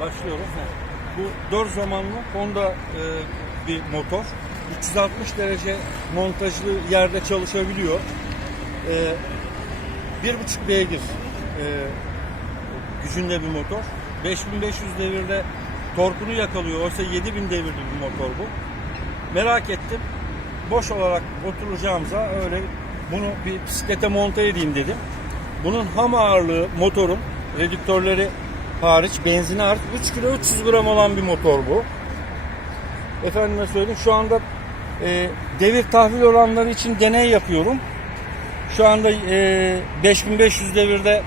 başlıyoruz. Bu 4 zamanlı Honda e, bir motor. 360 derece montajlı yerde çalışabiliyor. E, 1.5 beygir e, gücünde bir motor. 5500 devirde torkunu yakalıyor. Oysa 7000 devirli bir motor bu. Merak ettim. Boş olarak oturacağımıza öyle bunu bir bisiklete monte edeyim dedim. Bunun ham ağırlığı motorun redüktörleri hariç benzini hariç 3 kilo 300 gram olan bir motor bu. Efendime söyleyeyim şu anda e, devir tahvil oranları için deney yapıyorum. Şu anda e, 5500 devirde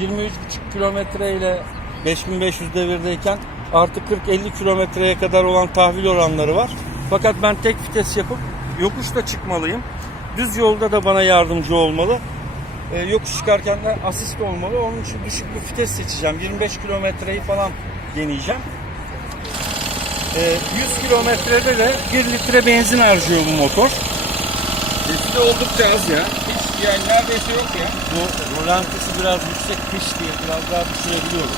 23,5 kilometre ile 5500 devirdeyken artık 40-50 kilometreye kadar olan tahvil oranları var. Fakat ben tek vites yapıp yokuşta çıkmalıyım. Düz yolda da bana yardımcı olmalı. E, yokuş çıkarken de asist olmalı. Onun için düşük bir vites seçeceğim. 25 kilometreyi falan deneyeceğim. E, 100 kilometrede de 1 litre benzin harcıyor bu motor. Sesi de oldukça az ya. Hiç yani neredeyse yok ya. Bu rolantisi biraz yüksek kış diye biraz daha düşürebiliyorum.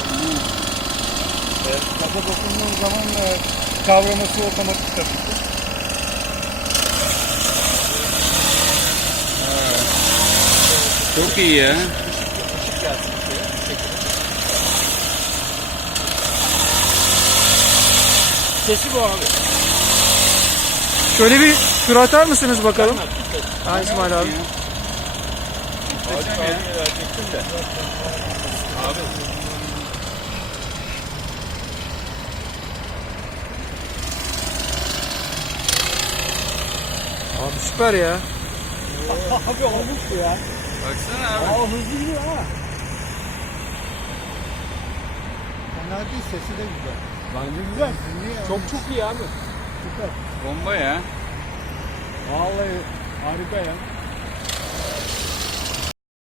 E, gaza dokunduğum zaman e, kavraması otomatik tabii ki. Çok iyi ya. Sesi bu abi. Şöyle bir tur atar mısınız bakalım? Ha İsmail abi. Verecektim de. Abi. Abi süper ya. Abi olmuş ya. Baksana abi. Aa hızlı gidiyor ha. Fena değil sesi de güzel. Bence güzel. Çok çok iyi abi. Bomba ya. Vallahi harika ya.